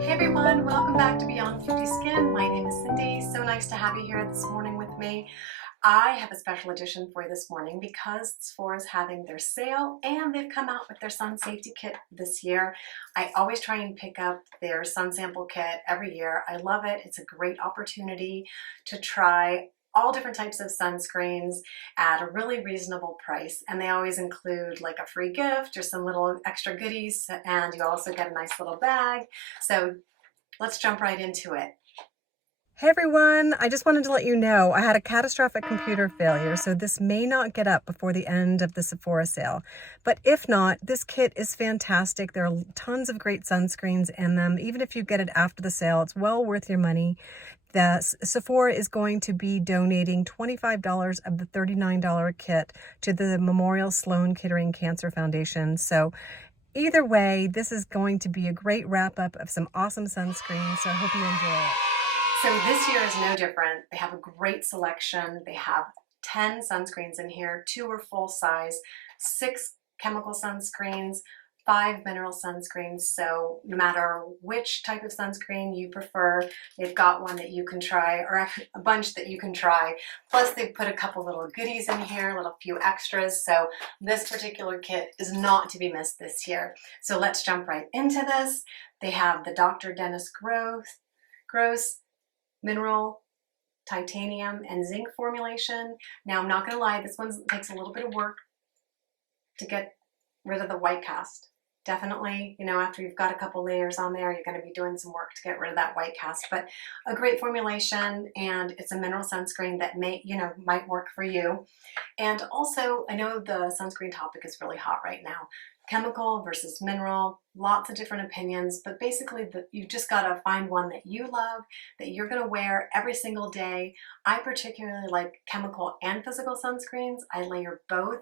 Hey everyone, welcome back to Beyond 50 Skin. My name is Cindy. So nice to have you here this morning with me. I have a special edition for you this morning because Sephora is having their sale and they've come out with their sun safety kit this year. I always try and pick up their sun sample kit every year. I love it. It's a great opportunity to try all different types of sunscreens at a really reasonable price, and they always include like a free gift or some little extra goodies, and you also get a nice little bag. So let's jump right into it. Hey everyone, I just wanted to let you know I had a catastrophic computer failure, so this may not get up before the end of the Sephora sale. But if not, this kit is fantastic. There are tons of great sunscreens in them. Even if you get it after the sale, it's well worth your money. The Sephora is going to be donating $25 of the $39 kit to the Memorial Sloan Kettering Cancer Foundation. So either way, this is going to be a great wrap-up of some awesome sunscreen, so I hope you enjoy it. So this year is no different. They have a great selection. They have 10 sunscreens in here. 2 are full size, 6 chemical sunscreens, 5 mineral sunscreens. So no matter which type of sunscreen you prefer, they've got one that you can try, or a bunch that you can try. Plus they've put a couple little goodies in here, a little few extras. So this particular kit is not to be missed this year. So let's jump right into this. They have the Dr. Dennis Gross mineral, titanium, and zinc formulation. Now I'm not going to lie, this one takes a little bit of work to get rid of the white cast. Definitely, you know, after you've got a couple layers on there, you're going to be doing some work to get rid of that white cast. But a great formulation, and it's a mineral sunscreen that might work for you. And also, I know the sunscreen topic is really hot right now. Chemical versus mineral, lots of different opinions, but basically you've just got to find one that you love, that you're going to wear every single day. I particularly like chemical and physical sunscreens. I layer both.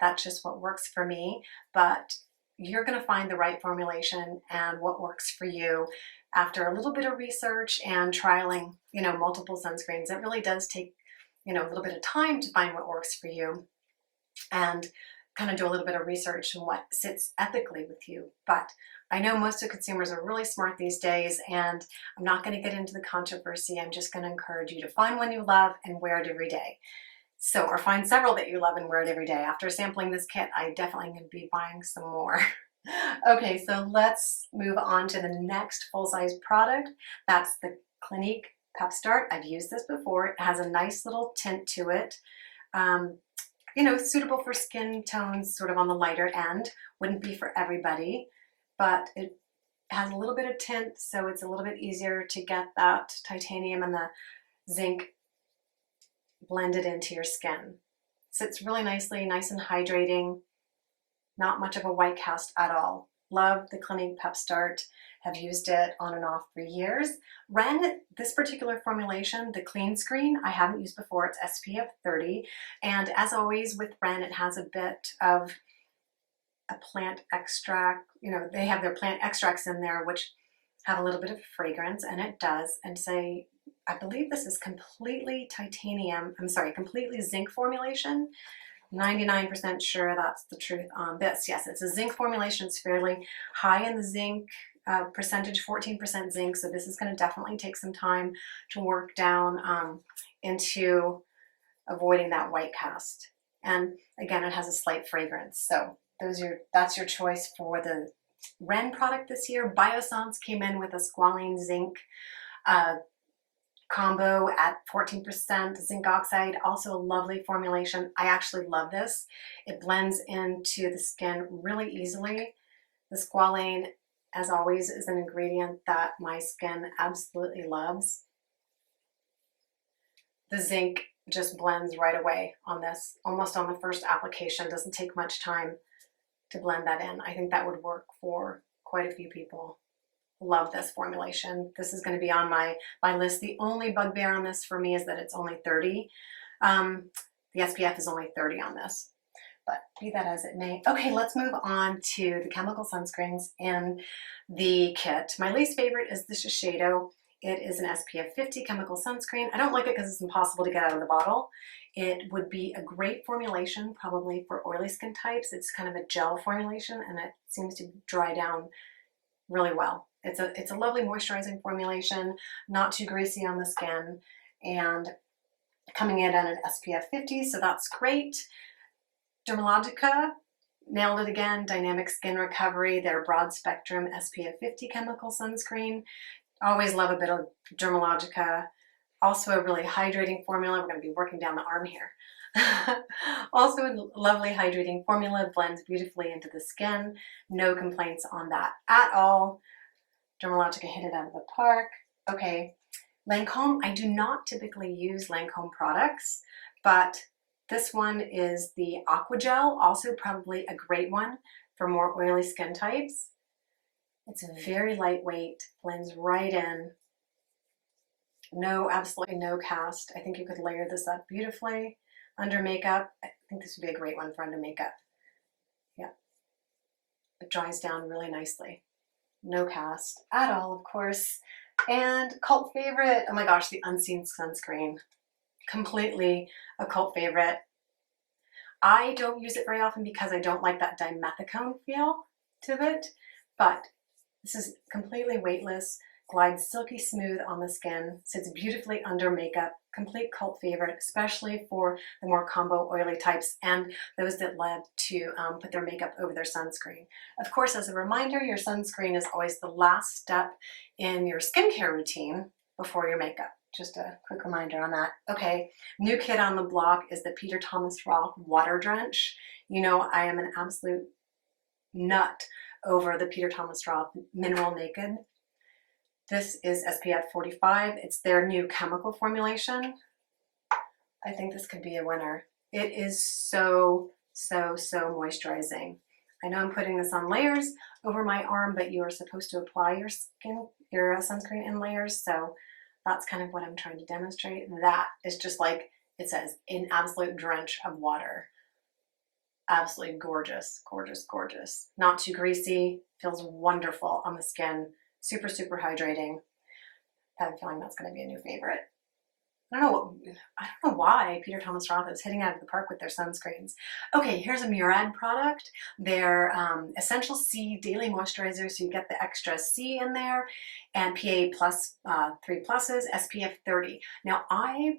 That's just what works for me, but you're going to find the right formulation and what works for you after a little bit of research and trialing, multiple sunscreens. It really does take, a little bit of time to find what works for you and kind of do a little bit of research on what sits ethically with you. But I know most of consumers are really smart these days, and I'm not going to get into the controversy. I'm just going to encourage you to find one you love and wear it every day. So, or find several that you love and wear it every day. After sampling this kit, I definitely going to be buying some more. Okay, so let's move on to the next full-size product. That's the Clinique PopStart. I've used this before. It has a nice little tint to it. Suitable for skin tones sort of on the lighter end. Wouldn't be for everybody, but it has a little bit of tint, so it's a little bit easier to get that titanium and the zinc blended into your skin. Sits really nicely, nice and hydrating, not much of a white cast at all. Love the Clinique PopStart. Have used it on and off for years. Bran, this particular formulation, the Clean Screen, I haven't used before. It's SPF 30. And as always with Bran, it has a bit of a plant extract. They have their plant extracts in there, which have a little bit of fragrance, and it does. And I believe this is completely completely zinc formulation. 99% sure that's the truth on this. Yes, it's a zinc formulation. It's fairly high in the zinc percentage, 14% zinc, so this is going to definitely take some time to work down into avoiding that white cast. And again, it has a slight fragrance, so that's your choice for the Ren product this year. Biossance came in with a SQUALANE zinc combo at 14% zinc oxide, also a lovely formulation. I actually love this. It blends into the skin really easily. The SQUALANE, as always, is an ingredient that my skin absolutely loves. The zinc just blends right away on this, almost on the first application. Doesn't take much time to blend that in. I think that would work for quite a few people. Love this formulation. This is going to be on my list. The only bugbear on this for me is that it's only 30. The SPF is only 30 on this. But be that as it may. Okay, let's move on to the chemical sunscreens in the kit. My least favorite is the Shiseido. It is an SPF 50 chemical sunscreen. I don't like it because it's impossible to get out of the bottle. It would be a great formulation probably for oily skin types. It's kind of a gel formulation and it seems to dry down really well. It's a lovely moisturizing formulation, not too greasy on the skin, and coming in at an SPF 50, so that's great. Dermalogica, nailed it again. Dynamic Skin Recovery, their broad spectrum SPF 50 chemical sunscreen. Always love a bit of Dermalogica. Also a really hydrating formula. We're going to be working down the arm here. Also a lovely hydrating formula, blends beautifully into the skin. No complaints on that at all. Dermalogica hit it out of the park. Okay, Lancome, I do not typically use Lancome products, but this one is the Aquagel, also probably a great one for more oily skin types. It's very lightweight, blends right in. No, absolutely no cast. I think you could layer this up beautifully under makeup. I think this would be a great one for under makeup. Yeah, it dries down really nicely. No cast at all, of course. And cult favorite, oh my gosh, the Unseen Sunscreen. Completely a cult favorite. I don't use it very often because I don't like that dimethicone feel to it, but this is completely weightless, glides silky smooth on the skin, sits beautifully under makeup, complete cult favorite, especially for the more combo oily types and those that love to put their makeup over their sunscreen. Of course, as a reminder, your sunscreen is always the last step in your skincare routine before your makeup. Just a quick reminder on that. Okay, new kid on the block is the Peter Thomas Roth Water Drench. You know, I am an absolute nut over the Peter Thomas Roth Mineral Naked. This is SPF 45. It's their new chemical formulation. I think this could be a winner. It is so moisturizing. I know I'm putting this on layers over my arm, but you are supposed to apply your sunscreen in layers, so that's kind of what I'm trying to demonstrate. That is just like it says, an absolute drench of water. Absolutely gorgeous, gorgeous, gorgeous. Not too greasy, feels wonderful on the skin. Super hydrating. I have a feeling that's going to be a new favorite. I don't know why Peter Thomas Roth is hitting out of the park with their sunscreens. Okay, here's a Murad product. Their Essential C Daily Moisturizer, so you get the extra C in there, and PA plus 3 pluses, SPF 30. Now, I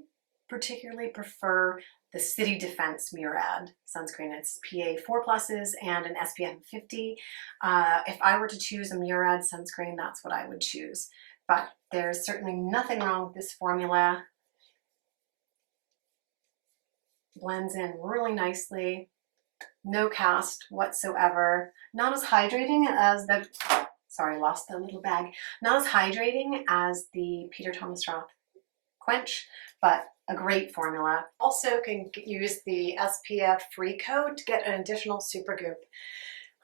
particularly prefer the City Defense Murad sunscreen. It's PA 4 pluses and an SPF 50. If I were to choose a Murad sunscreen, that's what I would choose. But there's certainly nothing wrong with this formula. Blends in really nicely. No cast whatsoever. Not as hydrating as the, sorry, lost the little bag. Not as hydrating as the Peter Thomas Roth Quench, but a great formula. Also can use the SPF free code to get an additional super goop.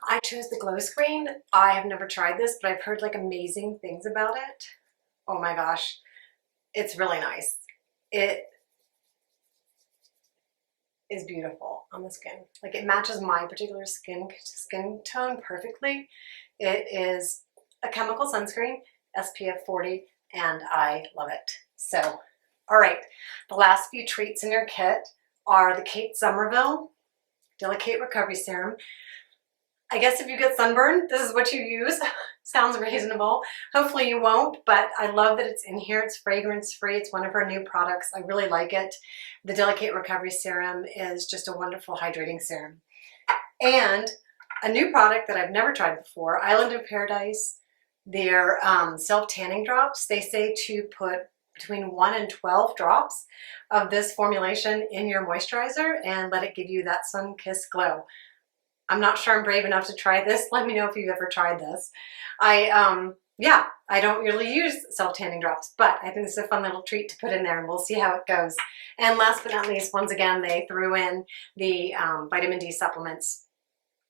I chose the glow screen. I have never tried this, but I've heard like amazing things about it. Oh my gosh, it's really nice. It is beautiful on the skin. Like it matches my particular skin tone perfectly. It is a chemical sunscreen, SPF 40, and I love it. So, all right, the last few treats in your kit are the Kate Somerville DeliKate Recovery Serum. I guess if you get sunburned, this is what you use. Sounds reasonable. Hopefully you won't, but I love that it's in here. It's fragrance free. It's one of her new products. I really like it. The DeliKate Recovery Serum is just a wonderful hydrating serum. And a new product that I've never tried before, Island of Paradise, their self-tanning drops. They say to put between 1 and 12 drops of this formulation in your moisturizer and let it give you that sun-kissed glow. I'm not sure I'm brave enough to try this. Let me know if you've ever tried this. Yeah, I don't really use self-tanning drops, but I think this is a fun little treat to put in there and we'll see how it goes. And last but not least, once again, they threw in the vitamin D supplements,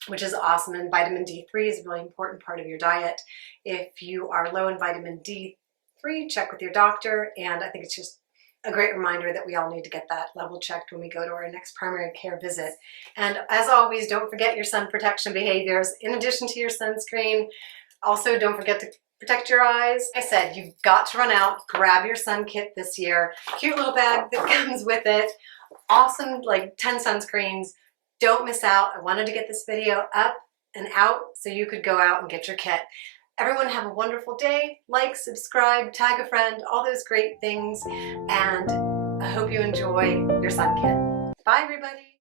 which is awesome. And vitamin D3 is a really important part of your diet. If you are low in vitamin D3, check with your doctor. And I think it's just a great reminder that we all need to get that level checked when we go to our next primary care visit. And as always, don't forget your sun protection behaviors in addition to your sunscreen. Also, don't forget to protect your eyes. Like I said, you've got to run out, grab your sun kit this year. Cute little bag that comes with it. Awesome, like 10 sunscreens. Don't miss out. I wanted to get this video up and out so you could go out and get your kit. Everyone have a wonderful day. Like, subscribe, tag a friend, all those great things. And I hope you enjoy your sun kit. Bye, everybody.